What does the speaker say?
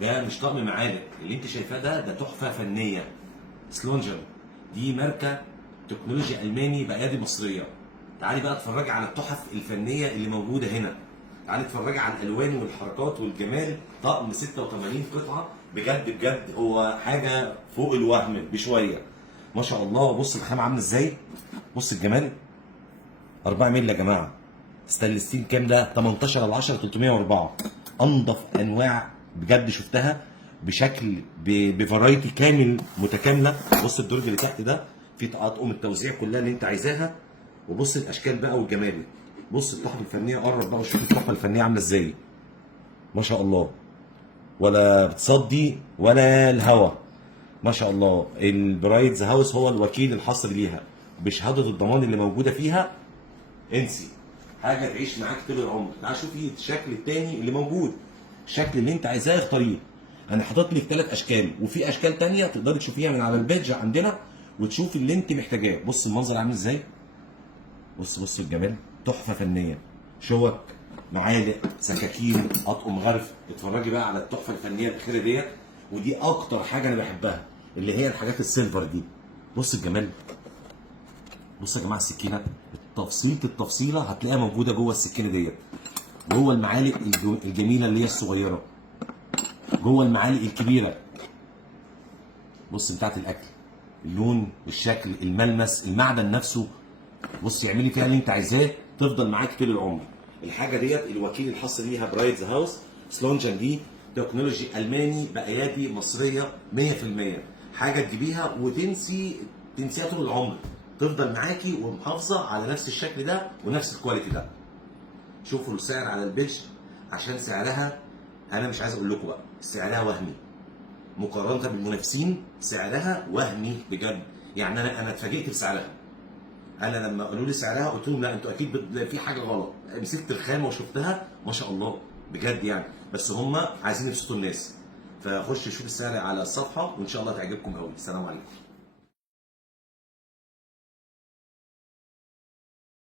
ده مش طقم معالق اللي انت شايفاه، ده تحفه فنيه. سلونجر دي ماركه تكنولوجيا الماني بايادي مصريه. تعالي بقى اتفرجي على التحف الفنيه اللي موجوده هنا، تعالي اتفرجي على الالوان والحركات والجمال. طقم 86 قطعه، بجد بجد هو حاجه فوق الوهم بشويه. ما شاء الله. بص الخامه عامله ازاي، بص الجمال. 4 مللي يا جماعه، ستانلس ستيل كام ده؟ 18 على 10 304. انضف انواع بجد شفتها، بشكل بفرايتي كامل متكامله. بص الدرج اللي تحت ده فيه اطقم التوزيع كلها اللي انت عايزاها. وبص الاشكال بقى والجمال. بص التحفه الفنيه، قرب بقى وشوف التحفه الفنيه عامله ازاي. ما شاء الله، ولا بتصدي ولا الهوا. ما شاء الله. البرايدز هاوس هو الوكيل الحصري ليها بشهاده الضمان اللي موجوده فيها. انسي حاجه تعيش معاك طول العمر. تعال شوفي الشكل التاني اللي موجود، الشكل اللي انت عايزاه اختاريه. انا حاطط لك 3 اشكال، وفي اشكال تانيه تقدري تشوفيها من على البيدج عندنا وتشوفي اللي انت محتاجاه. بص المنظر عامل ازاي، بص الجمال. تحفه فنيه، شوك، معالق، سكاكين، اطقم غرف. اتفرجي بقى على التحفه الفنيه الاخيره ديت، ودي اكتر حاجه انا بحبها، اللي هي الحاجات السيلفر دي. بص الجمال. بص يا جماعه السكينه، تفصيله التفصيله هتلاقيها موجوده جوه السكينه ديت، جوه المعالق الجميله اللي هي الصغيره، جوه المعالق الكبيره. بص بتاعت الاكل، اللون، الشكل، الملمس، المعدن نفسه. بص اعملي فيها اللي انت عايزاه، تفضل معاك طول العمر. الحاجه ديت الوكيل الحصري ليها برايدز هاوس. سلونجن دي تكنولوجي الماني بايادي مصريه 100%. حاجه تجيبيها تنسيها طول العمر، تفضل معاكي ومحافظه على نفس الشكل ده ونفس الكواليتي ده. شوفوا السعر على البيج، عشان سعرها انا مش عايز اقول لكم بقى، سعرها وهمي مقارنه بالمنافسين. سعرها وهمي بجد، يعني انا اتفاجئت بسعرها. انا لما قالوا لي سعرها قلت لهم لا انتوا اكيد في حاجه غلط. مسكت الخامه وشفتها ما شاء الله بجد يعني، بس هم عايزين يبسطوا الناس. فخش شوف السعر على الصفحه وان شاء الله تعجبكم قوي. السلام عليكم.